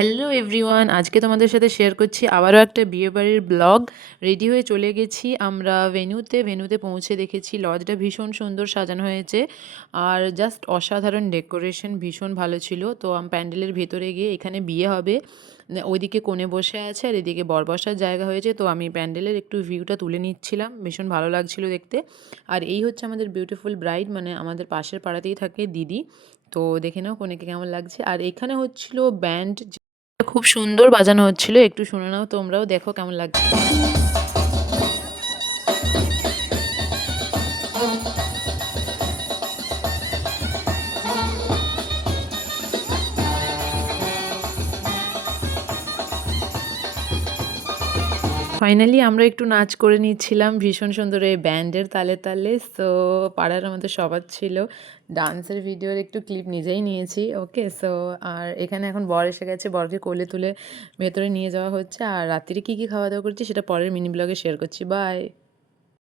Hello everyone, আজকে তোমাদের সাথে শেয়ার করছি আবারও একটা বিয়েবাড়ির ব্লগ। রেডি হয়ে চলে গেছি আমরা ভেন্যুতে পৌঁছে দেখেছি লজটা ভীষণ সুন্দর সাজানো হয়েছে আর জাস্ট অসাধারণ ডেকোরেশন, ভীষণ ভালো ছিল। তো প্যান্ডেলের ভেতরে গিয়ে এখানে বিয়ে হবে, ওইদিকে কোণে বসে আছে আর এদিকে বর বসার জায়গা হয়েছে। তো আমি প্যান্ডেলের একটু ভিউটা তুলে নিচ্ছিলাম, ভীষণ ভালো লাগছিল দেখতে। আর এই হচ্ছে আমাদের বিউটিফুল ব্রাইড, মানে আমাদের পাশের পাড়াতেই থাকে দিদি। তো দেখে নাও কনেকে কেমন লাগছে। আর এখানে হচ্ছিল ব্যান্ড, খুব সুন্দর বাজানো হচ্ছিল, একটু শুনে নাও তোমরাও, দেখো কেমন লাগছে। ফাইনালি আমরা একটু নাচ করে নিচ্ছিলাম ভীষণ সুন্দর এই ব্যান্ডের তালে তালে। সো পাড়ার আমাদের সবার ছিল, ডান্সের ভিডিওর একটু ক্লিপ নিজেই নিয়েছি। ওকে, সো আর এখানে এখন বর এসে গেছে, বরকে কোলে তুলে ভেতরে নিয়ে যাওয়া হচ্ছে। আর রাত্রিরে কী কী খাওয়া দাওয়া করছি সেটা পরের মিনি ব্লগে শেয়ার করছি। বাই।